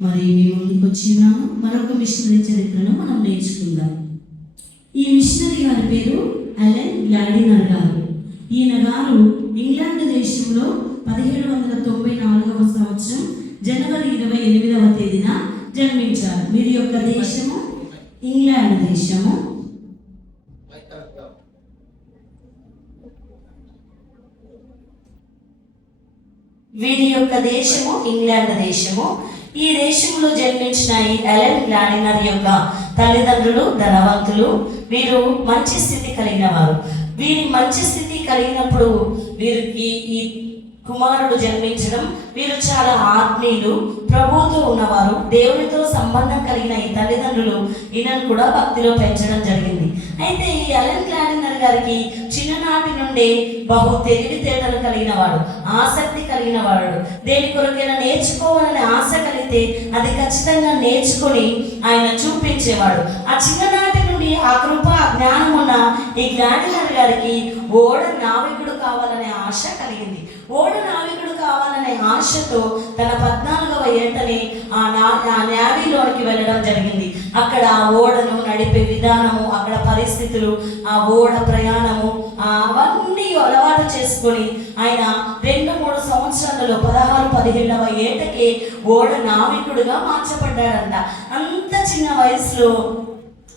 మరి మీ ముందుకు వచ్చిన మరొక మిషనరీ చరిత్రను మనం నేర్చుకుందాం. ఈ మిషనరీ గారి పేరు అలెన్ గ్లాడినర్ గారు. ఈయన గారు ఇంగ్లాండ్ దేశంలో పదిహేడు వందల తొంభై నాలుగవ సంవత్సరం జనవరి ఇరవై ఎనిమిదవ తేదీన జన్మించారు. వీరి యొక్క దేశము? ఇంగ్లాండ్ దేశము. వీరి యొక్క దేశము ఇంగ్లాండ్ దేశము. ఈ దేశంలో జన్మించిన ఈ ఎలెన్ గ్లాడినర్ యొక్క తల్లిదండ్రులు ధనవంతులు వీరు మంచి స్థితి కలిగిన వారు. వీరి మంచి స్థితి కలిగినప్పుడు వీరికి ఈ కుమారుడు జన్మించడం వీరు చాలా ఆత్మీయులు ప్రభువుతో ఉన్నవారు దేవునితో సంబంధం కలిగిన ఈ తల్లిదండ్రులు ఈయనను కూడా భక్తిలో పెంచడం జరిగింది. అయితే ఈ అలెన్ క్లాడినర్ గారికి చిన్ననాటి నుండే బహు తెలివితేటలు కలిగిన వాడు ఆసక్తి కలిగిన వాడు దేని కొరకైనా నేర్చుకోవాలనే ఆశ కలిగితే అది ఖచ్చితంగా నేర్చుకొని ఆయన చూపించేవాడు. ఆ చిన్ననాటి నుండి ఆ కృప ఆ జ్ఞానం ఉన్న ఈ గ్లాడినర్ గారికి ఓడ నావికుడు కావాలనే ఆశ కలిగింది. ఓడ నావికుడు కావాలనే ఆశతో తన పద్నాలుగవ ఏటని ఆ నా నావీలోనికి వెళ్ళడం జరిగింది. అక్కడ ఆ ఓడను నడిపే విధానము అక్కడ పరిస్థితులు ఆ ఓడ ప్రయాణము ఆ అవన్నీ అలవాటు చేసుకొని ఆయన రెండు మూడు సంవత్సరాలలో పదహారు పదిహేడవ ఏటకే ఓడ నావికుడుగా మార్చబడ్డాడంట. అంత చిన్న వయసులో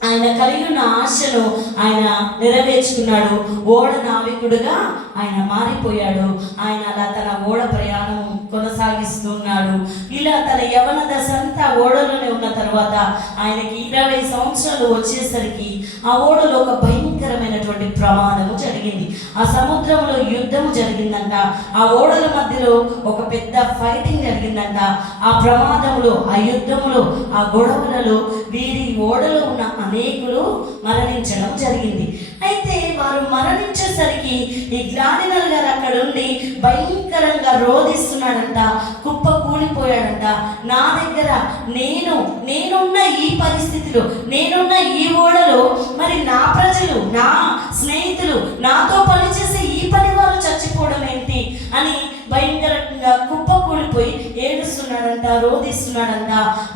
ఆయన కలిగి ఉన్న ఆశను ఆయన నెరవేర్చుకున్నాడు. ఓడ నావికుడుగా ఆయన మారిపోయాడు. ఆయన అలా తన ఓడ ప్రయాణం కొనసాగిస్తున్నాడు. ఇలా తన యవన దశ అంతా ఓడలోనే ఉన్న తర్వాత ఆయనకి ఇరవై సంవత్సరాలు వచ్చేసరికి ఆ ఓడలో ఒక భయంకరమైనటువంటి ప్రమాదము జరిగింది. ఆ సముద్రంలో యుద్ధము జరిగిందంట. ఆ ఓడల మధ్యలో ఒక పెద్ద ఫైటింగ్ జరిగిందంట. ఆ ప్రమాదంలో ఆ యుద్ధంలో ఆ గొడవలలో వీరి ఓడలో ఉన్న అనేకులు మరణించడం జరిగింది. అయితే వారు మరణించేసరికి ఈ గ్లాని అక్కడ ఉండి భయంకరంగా రోధిస్తున్నాడంట కుప్ప కూలిపోయాడంట నా దగ్గర నేను నేనున్న ఈ పరిస్థితిలో నేనున్న ఈ ఓడలో మరి నా ప్రజలు నా స్నేహితులు నాతో పనిచేసే ఈ పని చచ్చిపోవడం ఏంటి అని భయంకరంగా కుప్పకూలిపోయి ఏడుస్తున్నాడంట రోధిస్తున్నాడంట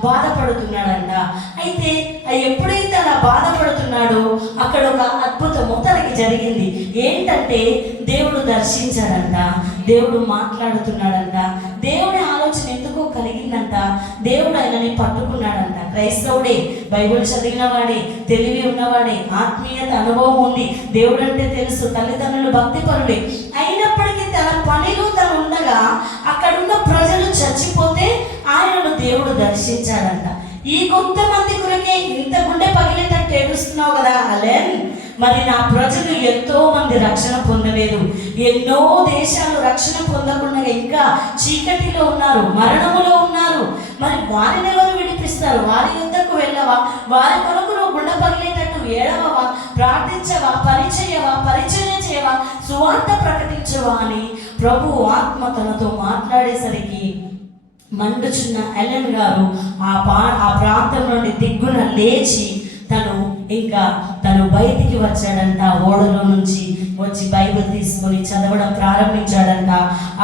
బాధపడుతున్నాడంట. అయితే ఎప్పుడైతే అలా బాధపడుతున్నాడో అక్కడ ఒక అద్భుతము తనకి జరిగింది. ఏంటంటే దేవుడు దర్శించాడంట దేవుడు మాట్లాడుతున్నాడంట దేవుడి ఆలోచన ఎందుకో కలిగిందంట దేవుడు ఆయనని పట్టుకున్నాడంట. క్రైస్తవుడే బైబిల్ చదివిన వాడే తెలివి ఉన్నవాడే ఆత్మీయత అనుభవం ఉంది. దేవుడు అంటే తెలుసు తల్లిదండ్రులు భక్తి పరుడే అయినప్పటికీ తన పనిలో తను ఉండగా అక్కడున్న ప్రజలు చచ్చిపోతే ఆయనను దేవుడు దర్శించాడంట. ఈ కొంతమంది కొరకే ఇంత గుండె పగిలేటట్టు ఏడుస్తున్నావు కదా అలెన్. మరి నా ప్రజలు ఎంతో మంది రక్షణ పొందలేదు. ఎన్నో దేశాలు రక్షణ పొందకుండా ఇంకా చీకటిలో ఉన్నారు మరణములో ఉన్నారు. మరి వారిని ఎవరు విడిపిస్తారు వారి యుద్ధకు వెళ్ళవా? వారి కొరకు నువ్వు గుండె పగిలేటట్టు ఏడవవా? ప్రార్థించవా? పరిచయవా? పరిచయం చేయవా? సువార్త ప్రకటించవా అని ప్రభు ఆత్మ తనతో మాట్లాడేసరికి మండుచున్న ఎలన్ గారు ఆ పా ఆ ప్రాంతం నుండి దిగ్గున లేచి తను ఇంకా తను బయటికి వచ్చాడంట ఓడలో నుంచి వచ్చి బైబిల్ తీసుకొని చదవడం ప్రారంభించాడంట.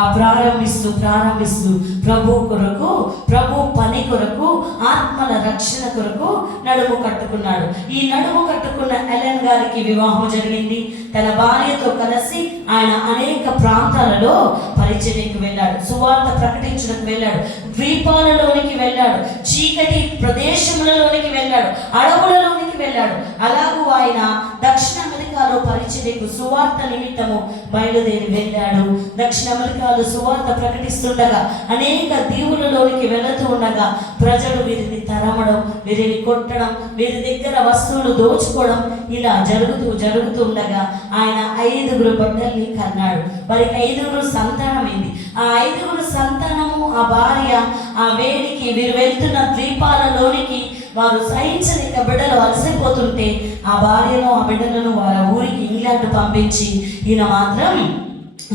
ఆ ప్రారంభిస్తూ ప్రారంభిస్తూ ప్రభు కొరకు ప్రభు పని కొరకు ఆత్మల రక్షణ కొరకు నడుము కట్టుకున్నాడు. ఈ నడుము కట్టుకున్న ఎలన్ గారికి వివాహం జరిగింది. తన భార్యతో కలిసి ఆయన అనేక ప్రాంతాలలో పరిచర్యకు వెళ్ళాడు. సువార్త ప్రకటించడానికి వెళ్ళాడు. ద్వీపాలలోనికి వెళ్ళాడు. చీకటి ప్రదేశములలోనికి వెళ్ళాడు. అడవులలోనికి వెళ్ళాడు. అలాగూ ఆయన దక్షిణ అమెరికాలో పరిచయకు సువార్త నిమిత్తము బయలుదేరి వెళ్ళాడు. దక్షిణ అమెరికాలో సువార్త ప్రకటిస్తుండగా అనేక దీవులలోనికి వెళుతూ ఉండగా ప్రజలు వీరిని తరమడం వీరిని కొట్టడం వీరి దగ్గర వస్తువులు దోచుకోవడం ఇలా జరుగుతూ జరుగుతూ ఉండగా ఆయన ఐదుగురు బిడ్డల్ని కన్నాడు. వారికి ఐదుగురు సంతానమైంది ఆ ఐదుగురు సంతానము ఆ భార్య ఆ వేడికి వీరు వెళ్తున్న ద్వీపాలలోనికి వారు సహించలేక బిడ్డలు అలసిపోతుంటే ఆ భార్యను ఆ బిడ్డలను వారి ఊరికి ఇంగ్లాండ్ పంపించి ఈయన మాత్రం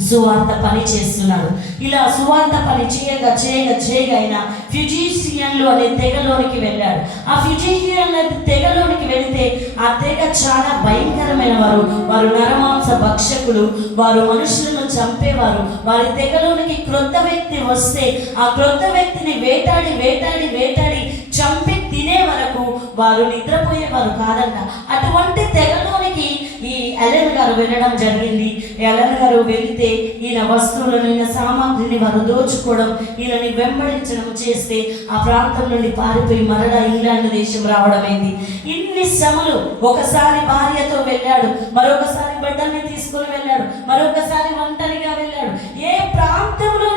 సువార్త పని చేస్తున్నాడు. ఇలా సువార్త పని చేయగా చేయగా చేయగా ఆయన ఫ్యుజీషియన్లు అనే తెగలోనికి వెళ్ళాడు. ఆ ఫ్యుజీషియన్ అనే తెగలోనికి వెళితే ఆ తెగ చాలా భయంకరమైన వారు వారు నరమాంస భక్షకులు వారు మనుషులను చంపేవారు. వారి తెగలోనికి క్రొత్త వ్యక్తి వస్తే ఆ క్రొత్త వ్యక్తిని వేటాడి వేటాడి వేటాడి చంపి తినే వరకు వారు నిద్రపోయేవారు కాదంట అటువంటి తెగలోనికి ఈ ఎలన్ గారు వెళ్ళడం జరిగింది. ఎలన్ గారు వెళితే ఈయన వస్తువులను ఈయన సామాగ్రిని వారు దోచుకోవడం ఈయనని వెంబడించడం చేస్తే ఆ ప్రాంతం నుండి పారిపోయి మరలా ఇంగ్లాండ్ దేశం రావడం అయింది ఇన్ని శ్రమలు ఒకసారి భార్యతో వెళ్ళాడు మరొకసారి బిడ్డల్ని తీసుకొని వెళ్ళాడు మరొకసారి ఒంటరిగా వెళ్ళాడు. ఏ ప్రాంతంలో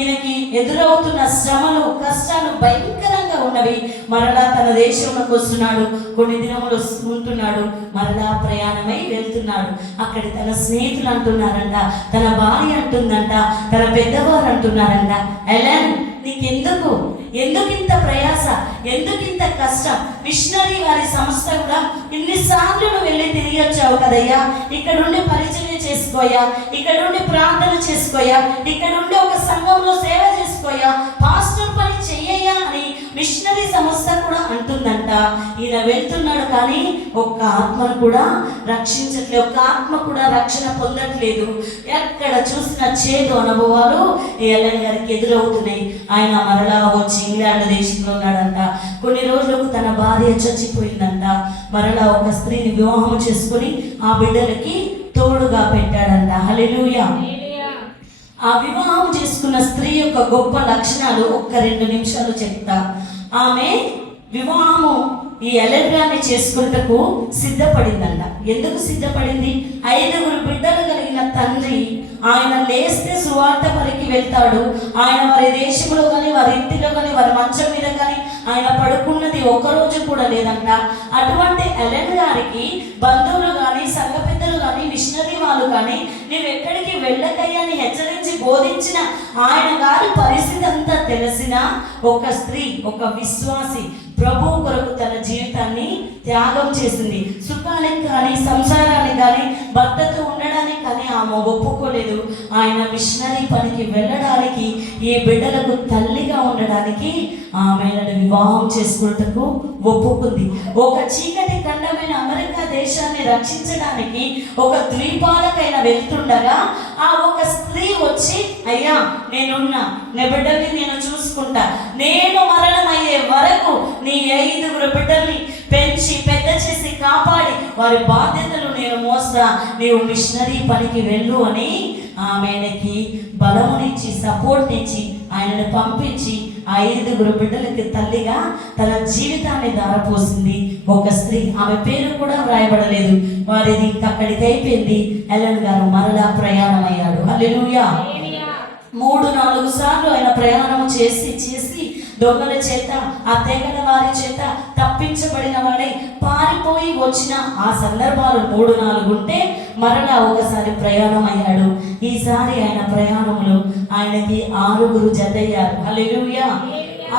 ఈయనకి ఎదురవుతున్న శ్రమలు కష్టాలు భయంకరంగా ఉన్నవి. మరలా తన దేశంలోకి వస్తున్నాడు. కొన్ని దినములు ఉంటున్నాడు మరలా ప్రయాణమై వెళ్తున్నాడు. అక్కడ తన స్నేహితులు అంటున్నారంట. తన భార్య అంటుందంట. తన పెద్దవారు అంటున్నారంట. ఎలన్ నీకెందుకు? ఎందుకు ఇంత ఎందుకు ఇంత కష్టం? మిషనరీ వారి సంస్థ కూడా ఇన్నిసార్లు నువ్వు వెళ్ళి తిరిగి వచ్చావు కదయ్యా? ఇక్కడ ఉండి పరిచయం చేసుకోయా ఇక్కడ ఉండి ప్రార్థన చేసుకోయా ఇక్కడ ఉండి ఒక సంఘంలో సేవ చేసుకోయా పాస్టర్ పని చెయ్యయ్యా అని మిషనరీ సంస్థ కూడా అంటుందంట. ఈయన వెళ్తున్నాడు కానీ ఒక్క ఆత్మను కూడా రక్షించట్లేదు ఒక్క ఆత్మ కూడా రక్షణ పొందట్లేదు. ఎక్కడ చూసిన చేదు అనుభవాలు ఎల్ఎన్ గారికి ఎదురవుతున్నాయి. ఆయన మరలా వచ్చి ఇంగ్లాండ్ దేశంలో ఉన్నాడంట. కొన్ని రోజులకు తన భార్య చచ్చిపోయిందంట. మరలా ఒక స్త్రీని వివాహం చేసుకొని ఆ బిడ్డలకి తోడుగా పెట్టాడంట. హల్లెలూయా. ఆ వివాహం చేసుకున్న స్త్రీ యొక్క గొప్ప లక్షణాలు ఒక్క రెండు నిమిషాలు చెప్తా. ఆమె వివాహము ఈ ఎలగ్రాన్ని చేసుకుంటకు సిద్ధపడిందంట. ఎందుకు సిద్ధపడింది? ఐదుగురు బిడ్డలు తండ్రి. ఆయన లేస్తే సువార్త పనికి వెళ్తాడు. ఆయన వారి దేశంలో కానీ వారి ఇంటిలో కానీ వారి మంచం మీద కానీ ఆయన పడుకున్నది ఒక్క రోజు కూడా లేదంట. అటువంటి ఎలెన్ గారికి బంధువులు కానీ సంఘ పెద్దలు కానీ మిషనరీ వాళ్ళు కానీ నువ్వు ఎక్కడికి వెళ్ళకయ్యని హెచ్చరించి బోధించిన ఆయన గారి పరిస్థితి అంతా తెలిసిన ఒక స్త్రీ ఒక విశ్వాసి ప్రభు కొరకు తన జీవితాన్ని త్యాగం చేసింది. సుఖానికి కానీ సంసారానికి కానీ భర్తతో ఉండడానికి కానీ ఆమె ఒప్పుకోలేదు. ఆయన మిషనరీ పనికి వెళ్ళడానికి ఈ బిడ్డలకు తల్లిగా ఉండడానికి ఆమెను వివాహం చేసుకున్నటకు ఒప్పుకుంది. ఒక చీకటి దేశాన్ని రక్షించడానికి ఒక ద్వీపాలకైనా వెళ్తుండగా ఆ ఒక స్త్రీ వచ్చి అయ్యా నేనున్నా నీ బిడ్డల్ని నేను చూసుకుంటా. నేను మరణమయ్యే వరకు నీ ఐదుగురు బిడ్డల్ని పెంచి పెద్ద చేసి కాపాడి వారి బాధ్యతలు నేను మోస్తా. నీవు మిషనరీ పనికి వెళ్ళు అని ఆమెకి బలమునిచ్చి సపోర్ట్నిచ్చి ఆయనను పంపించి ఆ ఐదుగురు బిడ్డలకి తల్లిగా తన జీవితాన్ని దారపోసింది. ఒక స్త్రీ ఆమె పేరు కూడా వ్రాయబడలేదు. వారిది అక్కడికి అయిపోయింది. ఎలన్ గారు మరలా ప్రయాణం అయ్యాడు హల్లెలూయా. మూడు నాలుగు సార్లు ఆయన ప్రయాణం చేసి చేసి దొంగల చేత ఆ తెగల వారి చేత తప్పించబడిన వాడే పారిపోయి వచ్చిన ఆ సందర్భాలు మూడు నాలుగు ఉంటే మరలా ఒకసారి ప్రయాణం అయ్యాడు ఈసారి ఆయన ప్రయాణంలో ఆయనకి ఆరుగురు జతయ్యారు. హల్లెలూయా.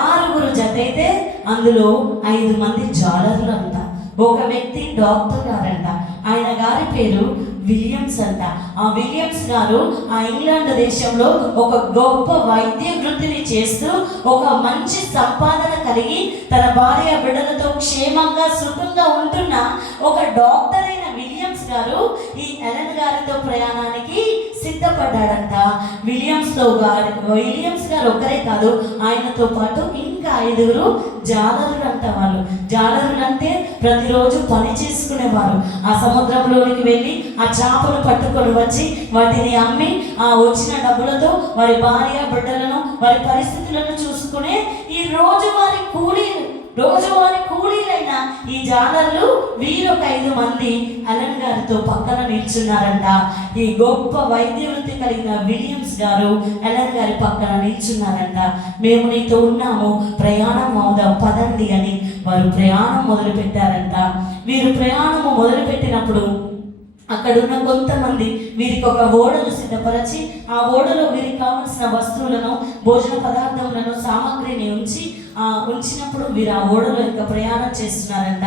ఆరుగురు జతైతే అందులో ఐదు మంది జాలర్లు అంట ఒక వ్యక్తి డాక్టర్ గారంట ఆయన గారి పేరు విలియమ్స్ అంట. ఆ విలియమ్స్ గారు ఆ ఇంగ్లాండ్ దేశంలో ఒక గొప్ప వైద్య వృత్తిని చేస్తూ ఒక మంచి సంపాదన కలిగి తన భార్య బిడ్డలతో క్షేమంగా సుఖంగా ఉంటున్న ఒక డాక్టర్ అయిన విలియమ్స్ గారు ఈ ఎలన్ గారితో ప్రయాణానికి సిద్ధపడ్డాడంట. విలియమ్స్తో గారు విలియమ్స్ గారు ఒక్కరే కాదు ఆయనతో పాటు ఇంకా ఐదుగురు జాలరులు అంట వాళ్ళు. జాలరులు అంటే ప్రతిరోజు పని చేసుకునేవారు. ఆ సముద్రంలోనికి వెళ్ళి ఆ చేపలు పట్టుకొని వచ్చి వాటిని అమ్మి ఆ వచ్చిన డబ్బులతో వారి భార్య బిడ్డలను వారి పరిస్థితులను చూసుకునే ఈ రోజువారి కూలీలు రోజువారి కూలీలైన ఈ జాలర్లు వీరొక ఐదు మంది అలన్ గారితో పక్కన నిల్చున్నారంట. ఈ గొప్ప వైద్య వృత్తి కలిగిన విలియమ్స్ గారు అలన్ గారి పక్కన నిల్చున్నారంట. మేము నీతో ఉన్నాము. ప్రయాణం అవుదాం. పదండి అని వారు ప్రయాణం మొదలుపెట్టారంట. వీరు ప్రయాణము మొదలుపెట్టినప్పుడు అక్కడ ఉన్న కొంతమంది వీరికి ఒక ఓడను సిద్ధపరచి ఆ ఓడలో వీరికి కావలసిన వస్తువులను భోజన పదార్థములను సామాగ్రిని ఉంచి ఉంచినప్పుడు వీరు ఆ ఓడలో ఇంకా ప్రయాణం చేస్తున్నారంట.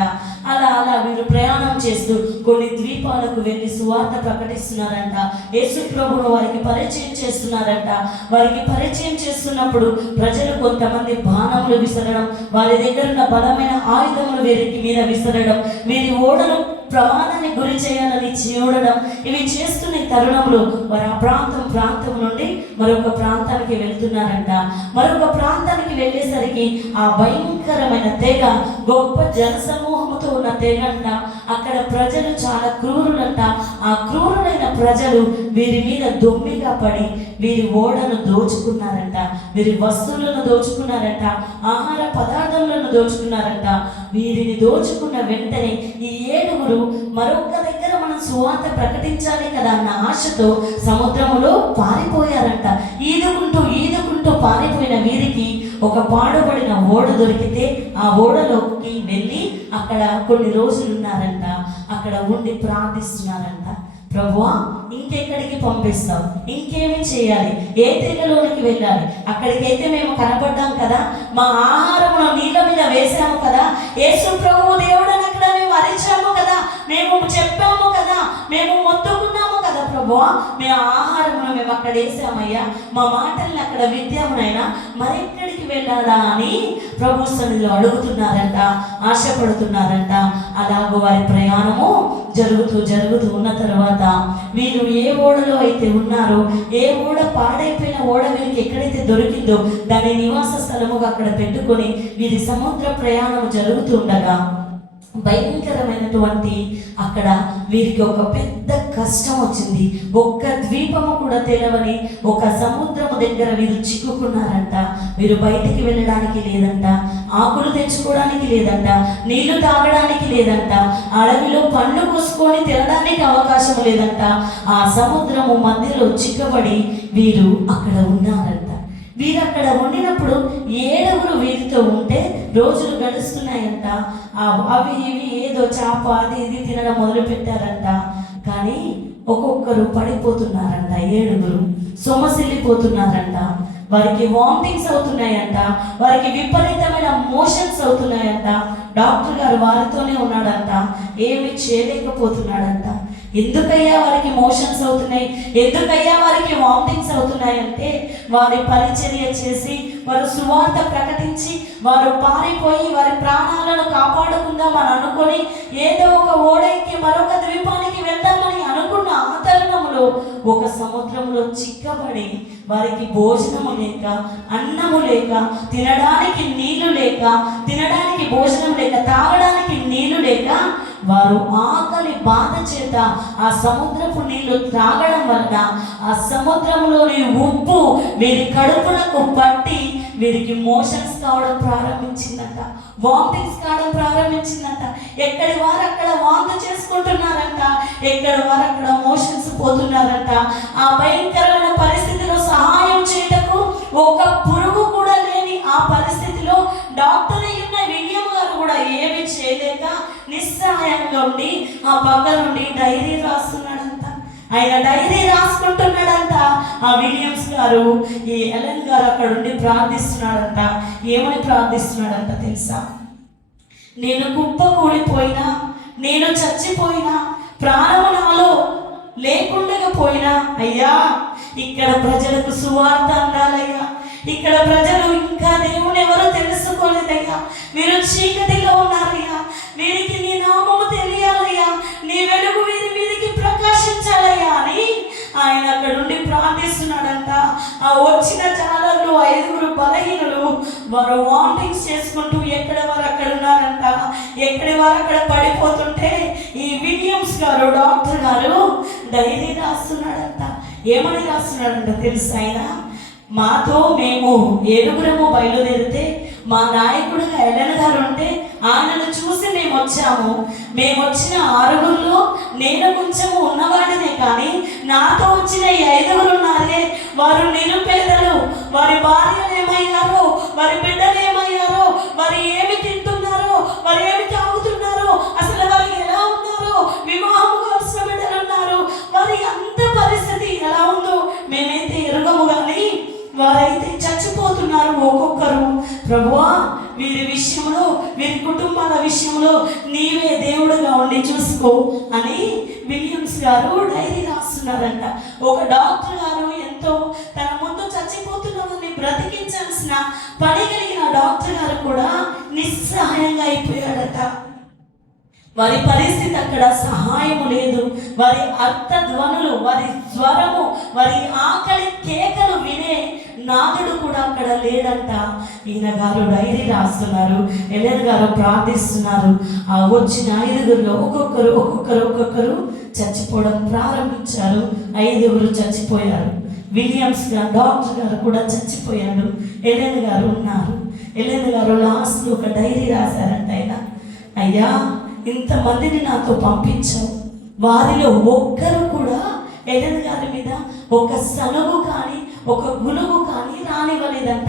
అలా అలా వీరు ప్రయాణం చేస్తూ కొన్ని ద్వీపాలకు వెళ్ళి సువార్త ప్రకటిస్తున్నారంట. యేసు ప్రభును వారికి పరిచయం చేస్తున్నారంట. వారికి పరిచయం చేస్తున్నప్పుడు ప్రజలు కొంతమంది బాణములు విసరడం వారి దగ్గర ఉన్న బలమైన ఆయుధములు వీరికి మీద విసరడం వీరి ఓడలు ప్రమాదాన్ని గురి చేయాలని చూడడం ఇవి చేస్తున్న తరుణంలో వారు ఆ ప్రాంతం ప్రాంతం నుండి మరొక ప్రాంతానికి వెళ్తున్నారంట. మరొక ప్రాంతానికి వెళ్ళేసరికి ఆ భయంకరమైన తెగ గొప్ప జనసమూహముతో ఉన్న తెగ అంట అక్కడ ప్రజలు చాలా క్రూరులంట. ఆ క్రూరులైన ప్రజలు వీరి మీద దొమ్మిగా పడి వీరి ఓడను దోచుకున్నారంట. వీరి వస్తువులను దోచుకున్నారంట. ఆహార పదార్థములను దోచుకున్నారంట. వీరిని దోచుకున్న వెంటనే ఈ ఏడుగురు మరొక దగ్గర మనం సువార్త ప్రకటించాలి కదా అన్న ఆశతో సముద్రములో పారిపోయారంట. ఈదుకుంటూ ఈదుకుంటూ పారిపోయిన వీరికి ఒక పాడుబడిన ఓడ దొరికితే ఆ ఓడలోకి వెళ్ళి అక్కడ కొన్ని రోజులు ఉన్నారంట అక్కడ ఉండి ప్రార్థిస్తున్నారంట. ప్రభువా ఇంకెక్కడికి పంపిస్తాం ఇంకేమి చేయాలి? ఏ తెగలోనికి వెళ్ళాలి? అక్కడికైతే మేము కనపడ్డాం కదా. మా ఆహారం నీళ్ళ మీద వేసాము కదా. యేసు ప్రభు దేవుడని అక్కడ మేము అరిచాము కదా. మేము చెప్పాము కదా. మేము మొత్తం కదా ప్రభువా మేము ఆహారమును మేము అక్కడ వేసామయ్యా మా మాటల్ని అక్కడ విద్యామునైనా మరెక్కడికి వెళ్ళాలా అని ప్రభు సన్నిధిలో అడుగుతున్నారంట ఆశపడుతున్నారంట. అలాగో వారి ప్రయాణము జరుగుతూ జరుగుతూ ఉన్న తర్వాత వీరు ఏ ఓడలో అయితే ఉన్నారో ఏ ఓడ పాడైపోయిన ఓడ వీరికి ఎక్కడైతే దొరికిందో దాని నివాస స్థలముగా అక్కడ పెట్టుకొని వీరి సముద్ర ప్రయాణం జరుగుతుండగా భయంకరమైనటువంటి అక్కడ వీరికి ఒక పెద్ద కష్టం వచ్చింది. ఒక్క ద్వీపము కూడా తెలవని ఒక సముద్రము దగ్గర వీరు చిక్కుకున్నారంట. వీరు బయటికి వెళ్ళడానికి లేదంట. ఆకులు తెచ్చుకోవడానికి లేదంట. నీళ్ళు తాగడానికి లేదంట. అడవిలో పండ్లు కోసుకొని తినడానికి అవకాశం లేదంట. ఆ సముద్రము మధ్యలో చిక్కబడి వీరు అక్కడ ఉన్నారంట. వీరు అక్కడ ఉండినప్పుడు ఏడుగురు వీరితో ఉంటే రోజులు గడుస్తున్నాయంట. అవి ఇవి ఏదో చేప అది ఇది తినడం మొదలు పెట్టారంట కానీ ఒక్కొక్కరు పడిపోతున్నారంట ఏడుగురు సొమసిల్లిపోతున్నారంట. వారికి వామిటింగ్స్ అవుతున్నాయంట వారికి విపరీతమైన మోషన్స్ అవుతున్నాయంట. డాక్టర్ గారు వారితోనే ఉన్నాడంట ఏమి చేయలేకపోతున్నాడంట. ఎందుకయ్యా వారికి మోషన్స్ అవుతున్నాయి? ఎందుకయ్యా వారికి వామిటింగ్స్ అవుతున్నాయంటే వారి పరిచర్య చేసి వారు సువార్త ప్రకటించి వారు పారిపోయి వారి ప్రాణాలను కాపాడుకుందామని అనుకొని ఏదో ఒక ఓడైకి మరొక ద్వీపానికి వెళ్దామని అనుకున్న ఆ తరుణంలో ఒక సముద్రంలో చిక్కబడి వారికి భోజనము లేక అన్నము లేక తినడానికి నీళ్ళు లేక తినడానికి భోజనం లేక తాగడానికి నీళ్ళు లేక వారు ఆకలి బాధ చేత ఆ సముద్రపు నీళ్ళు త్రాగడం వలన ఆ సముద్రంలోని ఉప్పు వీరి కడుపులకు పట్టి వీరికి మోషన్స్ కావడం ప్రారంభించిందంట. వామిటింగ్స్ కావడం ప్రారంభించిందంట. ఎక్కడి వారు అక్కడ వాంత చేసుకుంటున్నారంట? ఎక్కడి వారు అక్కడ మోషన్స్ పోతున్నారంట? ఆ భయంకరమైన పరిస్థితిలో సహాయం చేయటకు ఒక పురుగు కూడా లేని ఆ పరిస్థితిలో డాక్టర్ అయిన విలియం గారు కూడా ఏమి చేయలేక నిస్సహాయంగా ఉండి ఆ పక్క నుండి డైరీ రాస్తున్నారు ఆయన డైరీ రాసుకుంటున్నాడంట. ఆ విలియమ్స్ గారు ఈ ఎలన్ గారు అక్కడ ఉండి ప్రార్థిస్తున్నాడంట. ఏమని ప్రార్థిస్తున్నాడంట తెలుసా? నేను కుప్ప కూలిపోయినా నేను చచ్చిపోయినా ప్రాణము నాలో లేకుండా పోయినా అయ్యా ఇక్కడ ప్రజలకు సువార్త అందాలయ్యా. ఇక్కడ ప్రజలు ఇంకా దేవుని ఎవరో తెలుసుకోలేదయ్యా. మీరు చీకటిలో ఉన్నారయ్యా. వీరికి నీ నామము తెలియదు. ప్రకాశించాలయ్యా అని ఆయన అక్కడ ఉండి ప్రార్థిస్తున్నాడంట. ఆ వచ్చిన జనాలు ఐదుగురు బలహీనులు వారు వామిటింగ్స్ చేసుకుంటూ ఎక్కడ వారు అక్కడ ఉన్నారంట. ఎక్కడి వారు అక్కడ పడిపోతుంటే ఈ విలియమ్స్ గారు డాక్టర్ గారు డైరీ రాస్తున్నాడంట. ఏమని రాస్తున్నాడంట తెలుసు ఆయన? మాతో మేము ఏడుగురము బయలుదేరితే మా నాయకుడు ఎలన గారు ఉంటే ఆయనను చూసి మేము వచ్చాము మేము వచ్చిన ఆరుగురులో నేను కొంచెం ఉన్నవాడినే కానీ నాతో వచ్చిన ఐదుగురు ఉన్నారే వారు నిరుపేదలు వారి భార్యలు ఏమయ్యారో వారి బిడ్డలు ఏమయ్యారో వారు ఏమి తింటున్నారో వారు ఏమి తాగుతున్నారో అసలు వారు ఎలా ఉన్నారో వివాహం కావాల్సిన బిడ్డలు ఉన్నారు. వారి అంత పరిస్థితి ఎలా ఉందో మేమైతే ఎరగము కానీ వారైతే చచ్చిపోతున్నారు ఒక్కొక్కరు. ప్రభువా వీరి విషయంలో వీరి కుటుంబాల విషయంలో నీవే దేవుడుగా ఉండి చూసుకో అని విలియమ్స్ గారు డైరీ రాస్తున్నారంట. ఒక డాక్టర్ గారు ఎంతో తన ముందు చచ్చిపోతున్నవారిని బ్రతికించాల్సిన పని కలిగిన డాక్టర్ గారు కూడా నిస్సహాయంగా అయిపోయాడట. వారి పరిస్థితి అక్కడ సహాయం లేదు. వారి అర్థ ధ్వనులు వారి స్వరము వారి ఆకలి కేకలు వినే నాదుడు కూడా అక్కడ లేడంట. ఈయన గారు డైరీ రాస్తున్నారు. ఎల్ఎన్ గారు ప్రార్థిస్తున్నారు. ఆ వచ్చిన ఐదుగురిలో ఒక్కొక్కరు ఒక్కొక్కరు ఒక్కొక్కరు చచ్చిపోవడం ప్రారంభించారు. ఐదుగురు చచ్చిపోయారు. విలియమ్స్ గారు డాక్టర్ గారు కూడా చచ్చిపోయాడు ఎల్ఎన్ గారు ఉన్నారు. ఎల్ఎన్ గారు లాస్ట్ ఒక డైరీ రాశారంట ఆయన. అయ్యా ఇంతమందిని నాతో పంపించావు. వారిలో ఒక్కరు కూడా ఎడన్ గారి మీద ఒక సనుగు కానీ ఒక గులుగు కానీ రానివ్వలేదంట.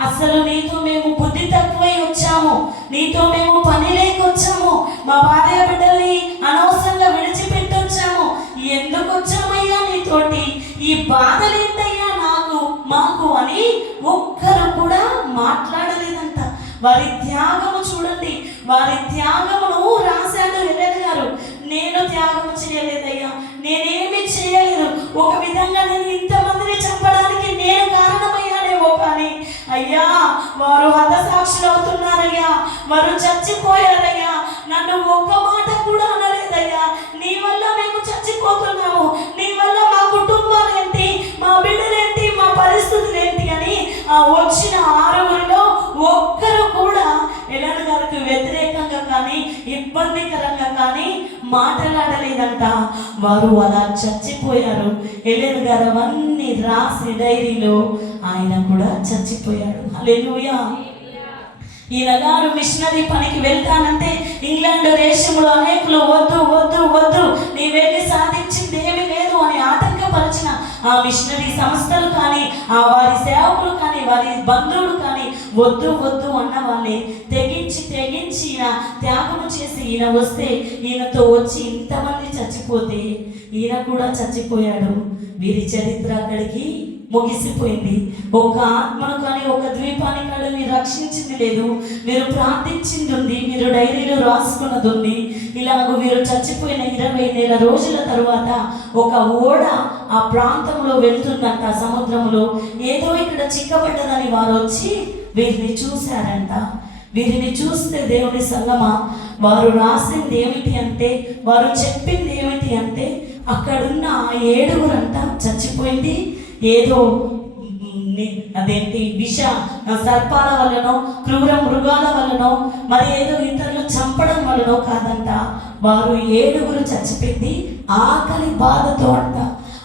అసలు నీతో మేము బుద్ధి తక్కువై వచ్చాము. నీతో మేము పని లేకొచ్చాము. మా భార్య బిడ్డల్ని అనవసరంగా విడిచిపెట్టొచ్చాము. ఎందుకు వచ్చామయ్యా నీతోటి? ఈ బాధలేంటయ్యా నాకు? మాకు అని ఒక్కరు కూడా మాట్లాడలేదంట. వారి త్యాగము చూడండి. వారి త్యాగమును రాశాడు ఎల్లెన్ గారు. నేను త్యాగము చేయలేదయ్యా. నేనేమి చేయలేదు. ఒక విధంగా నేను ఇంతమందిని చంపడానికి నేను కారణమయ్యానేమో కానీ అయ్యా వారు హతసాక్షులు అవుతున్నారయ్యా. వారు చచ్చిపోయారయ్యా. నన్ను ఒక్క మాట కూడా అనలేదయ్యా. నీ వల్ల మేము చచ్చిపోతున్నాము. నీ వల్ల మా కుటుంబాలు ఏంటి? మా బిడ్డలేంటి మా పరిస్థితులు ఏంటి? అని ఆ వచ్చిన ఆరుగురు ఇబ్బందికరంగా కానీ మాట్లాడలేదంట. వారు అలా చచ్చిపోయారు. ఎలెన్ గారు అవన్నీ రాసి డైరీలో ఆయన కూడా చచ్చిపోయాడు. అలెలుయా ఈయన గారు మిషనరీ పనికి వెళ్తానంటే ఇంగ్లాండ్ దేశంలో అనేకులు వద్దు వద్దు వద్దు నీ వెళ్ళి సాధించింది ఏమీ లేదు అని ఆటంకపరిచిన ఆ మిషనరీ సంస్థలు కానీ ఆ వారి సేవకులు కానీ వారి బంధువులు కానీ వద్దు వద్దు అన్న వాళ్ళే తెగించి తెగించి ఈయన త్యాగము చేసి ఈయన వస్తే ఈయనతో వచ్చి ఇంతమంది చచ్చిపోతే ఈయన కూడా చచ్చిపోయాడు. వీరి చరిత్ర అక్కడికి ముగిసిపోయింది. ఒక ఆత్మను కానీ ఒక ద్వీపాన్ని కానీ మీరు రక్షించింది లేదు. మీరు ప్రార్థించింది ఉంది మీరు డైరీలో రాసుకున్నది ఉంది ఇలాగ వీరు చచ్చిపోయిన ఇరవై నెల రోజుల తర్వాత ఒక ఓడ ఆ ప్రాంతంలో వెళ్తుందంట సముద్రంలో ఏదో ఇక్కడ చిక్కబడ్డదని వారు వచ్చి వీరిని చూశారంట. వీరిని చూస్తే దేవుని సంగమా వారు రాసింది ఏమిటి అంటే వారు చెప్పింది ఏమిటి అంటే అక్కడున్న ఆ ఏడుగురంట చచ్చిపోయింది. ఏదో అదేంటి విష సర్పాల వలనో క్రూర మృగాల వలనో మరి ఏదో ఇతరులు చంపడం వలనో కాదంట. వారు ఏడుగురు చచ్చిపోయింది. ఆకలి బాధతో అంట.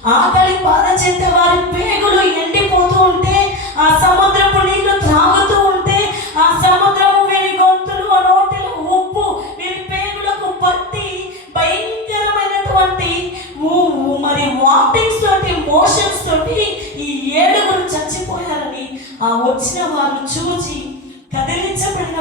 ఆకలి బాధ చేత వారి పేగులు ఎండిపోతూ ఉంటే ఆ సముద్రపు నీళ్ళు త్రాగుతూ ఉంటే ఆ సముద్రము వీరి గొంతులు ఆ నోటిలో ఉప్పు వీరి పేగులకు పట్టి భయంకరమైనటువంటి మరి వామిటింగ్స్ తోటి మోషన్స్ తోటి ఈ ఏడుగురు చచ్చిపోయారని ఆ వచ్చిన వారు చూచి కదిలించబడిన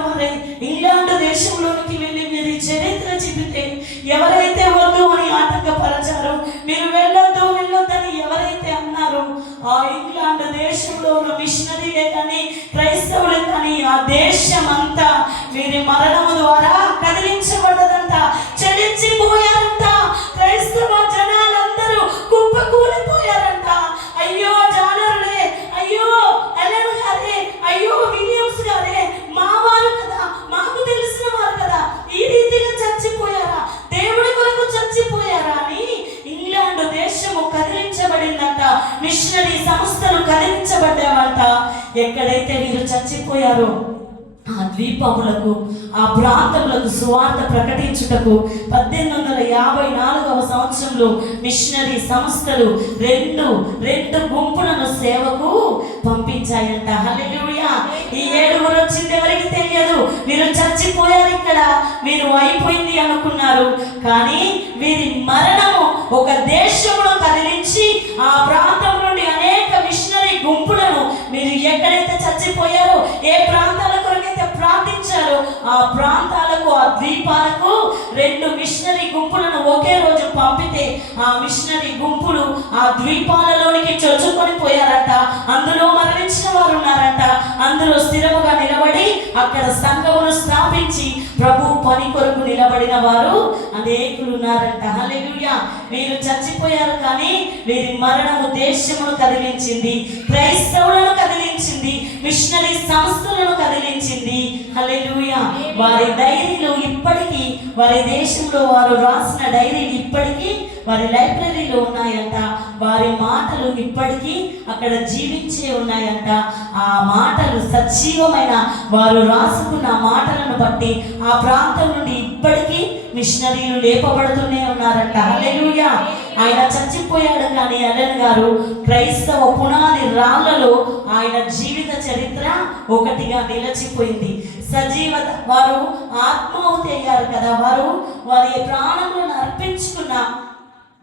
వీరు ఆ ద్వీపములకు ఆ ప్రాంతములకు సువార్త ప్రకటించుటకు పద్దెనిమిది వందల యాభై నాలుగవ సంవత్సరంలో మిషనరీ సంస్థలు రెండు రెండు గుంపులను సేవకు పంపించాయంట. హల్లెలూయా! ఈ ఏడుగురు వచ్చింది ఎవరికి తెలియదు. వీరు చచ్చిపోయారు ఇక్కడ. వీరు అయిపోయింది అనుకున్నారు. కానీ వీరి మరణము ఒక దేశంలో కదిలించి ఆ ప్రాంతం నుండి అనేక గుంపులను మీరు ఎక్కడైతే చచ్చిపోయారో ఏ ప్రాంతాల కొరకైతే ప్రార్థించారో ఆ ప్రాంతాలకు ఆ ద్వీపాలకు రెండు మిషనరీ గుంపులను ఒకే రోజు పంపితే ఆ మిషనరీ గుంపులు ఆ ద్వీపాలలోనికి చొచ్చుకొని పోయారట. అందులో మరణించిన వారు ఉన్నారట. అందులో స్థిరముగా నిలబడి అక్కడ సంఘమును స్థాపించి ప్రభు పని కొరకు నిలబడిన వారు అనేకులు ఉన్నారంట హల్లెలూయా. వీరు చచ్చిపోయారు కానీ వీరి మరణము దేశమును కదిలించింది క్రైస్తవులను కదిలించింది మిషనరీ సంస్థలను కదిలించింది. హల్లెలూయా. వారి డైరీలో ఇప్పటికీ వారి దేశంలో వారు రాసిన డైరీలు ఇప్పటికీ వారి లైబ్రరీలో ఉన్నాయంట. వారి మాటలు ఇప్పటికీ అక్కడ జీవించే ఉన్నాయంట. ఆ మాటలు సజీవమైన వారు రాసుకున్న మాటలను బట్టి ఆ ప్రాంతం నుండి ఇప్పటికీ మిషనరీలు లేపబడుతూనే ఉన్నారంట. హల్లెలూయా. ఆయన చచ్చిపోయాడు కానీ అలన్ గారు క్రైస్తవ పునాది రాళ్ళలో ఆయన జీవిత చరిత్ర ఒకటిగా నిలచిపోయింది. సజీవ వారు ఆత్మాహుతి అయ్యారు కదా. వారు వారి ప్రాణములను అర్పించుకున్న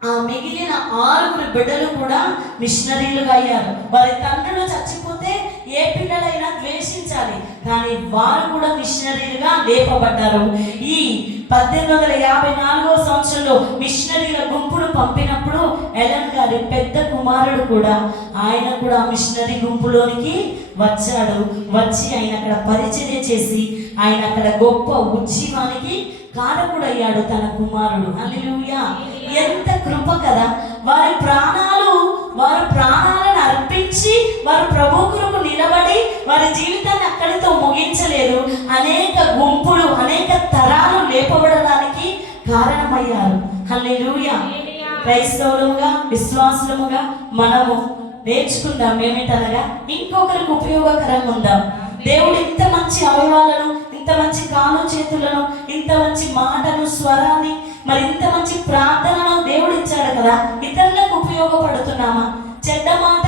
ఆ మిగిలిన ఆరుగురు బిడ్డలు కూడా మిషనరీలుగా అయ్యారు. వారి తండ్రులు చచ్చిపోతే ఏ పిల్లలైనా ద్వేషించాలి. కానీ వారు కూడా మిషనరీలుగా లేపబడ్డారు. ఈ పద్దెనిమిది వందల యాభై నాలుగో సంవత్సరంలో మిషనరీల గుంపును పంపినప్పుడు ఎలన్ గారి పెద్ద కుమారుడు కూడా ఆయన కూడా మిషనరీ గుంపులోనికి వచ్చాడు. వచ్చి ఆయన అక్కడ పరిచర్య చేసి ఆయన అక్కడ గొప్ప ఉజ్జీవానికి కారకుడయ్యాడు తన కుమారుడు. హల్లెలూయా. ఎంత కృప కదా. వారి ప్రాణాలు వారి జీవితాన్ని అక్కడితో ముగించలేదు. అనేక గుంపులు అనేక తరాలు లేపబడడానికి కారణమయ్యారు. హల్లెలూయా. క్రైస్తవులుగా విశ్వాసులముగా మనము నేర్చుకుందాం. ఏమిటనగా ఇంకొకరికి ఉపయోగకరంగా ఉందాం. దేవుడు ఇంత మంచి అవయవాలను ఇంత మంచి కాలు చేతులను ఇంత మంచి మాటను స్వరాన్ని మరి ఇంత మంచి ప్రార్థనను దేవుడు ఇచ్చాడు కదా. ఇతరులకు ఉపయోగపడుతున్నామా? చెడ్డ మాటలను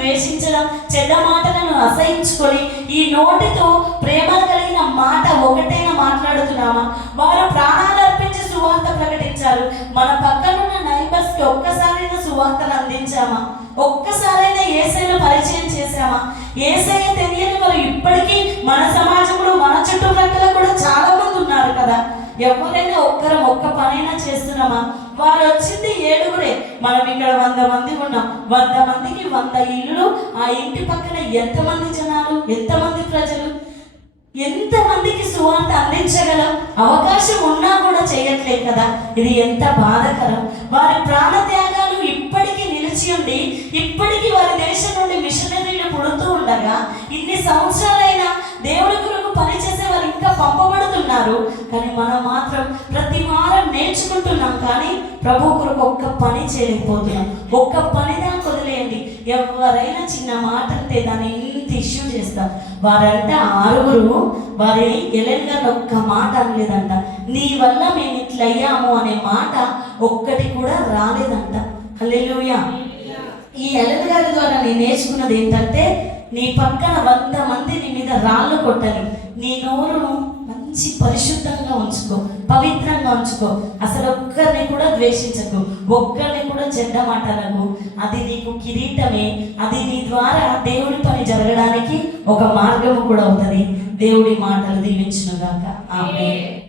ద్వేషించడం చెడ్డ మాటలను అసహించుకొని ఈ నోటితో ప్రేమ కలిగిన మాట ఒకటైనా మాట్లాడుతున్నామా? వారు ప్రాణాలు అర్పించి సువార్త ప్రకటించారు. మన పక్కనున్న నైబర్స్కి ఒక్కసారైనా సువార్తను అందించామా? ఒక్కసారైనా ఏసైను పరిచయం చేశామా? ఏసై తెలియని వారు ఇప్పటికీ మన సమాజంలో మన చుట్టుప్రక్కల కూడా చాలా మంది ఉన్నారు కదా. ఎవరైనా ఒక్కరం ఒక్క పనైనా చేస్తున్నామా? వారు వచ్చింది ఏడుగురే. మనం ఇక్కడ వంద మంది ఉన్నాం. వంద మందికి వంద ఇల్లులు ఆ ఇంటి పక్కన ఎంతమంది జనాలు? ఎంతమంది ప్రజలు? ఎంతమందికి సువార్త అందించగలం? అవకాశం ఉన్నా కూడా చేయట్లేదు కదా. ఇది ఎంత బాధకరం. వారి ప్రాణ త్యాగాలు ఇప్పటికీ నిలిచి ఉండి ఇప్పటికీ వారి దేశం నుండి మిషన్ పుడుతూ ఉండగా ఇన్ని సంవత్సరాలైనా దేవుడి కొరకు పనిచేసే వారు ఇంకా పంపబడుతున్నారు. కానీ మనం మాత్రం ప్రతి వారం నేర్చుకుంటున్నాం కానీ ప్రభు కొరకు ఒక్క పని చేయలేకపోతున్నాం. ఒక్క పని దానికి వదిలేయండి. ఎవరైనా చిన్న మాట అంటే దాన్ని ఇంత ఇష్యూ చేస్తాం. వారంటే ఆరుగురు వారి ఎలెన్ ఒక్క మాట అనలేదంట. నీ వల్ల మేము ఇట్లయ్యాము అనే మాట ఒక్కటి కూడా రాలేదంట. హల్లెలూయా. ఈ ఎలెన్ గారి ద్వారా నేను నేర్చుకున్నది ఏంటంటే నీ పక్కన వంద మంది నీ మీద రాళ్ళు కొట్టను. నీ నోరును మంచి పరిశుద్ధంగా ఉంచుకో పవిత్రంగా ఉంచుకో. అసలు ఒక్కరిని కూడా ద్వేషించకు. ఒక్కరిని కూడా చెడ్డ మాటలకు. అది నీకు కిరీటమే. అది నీ ద్వారా దేవుడి పని జరగడానికి ఒక మార్గము కూడా అవుతుంది. దేవుడి మాటలు దీవించునుగాక. ఆమె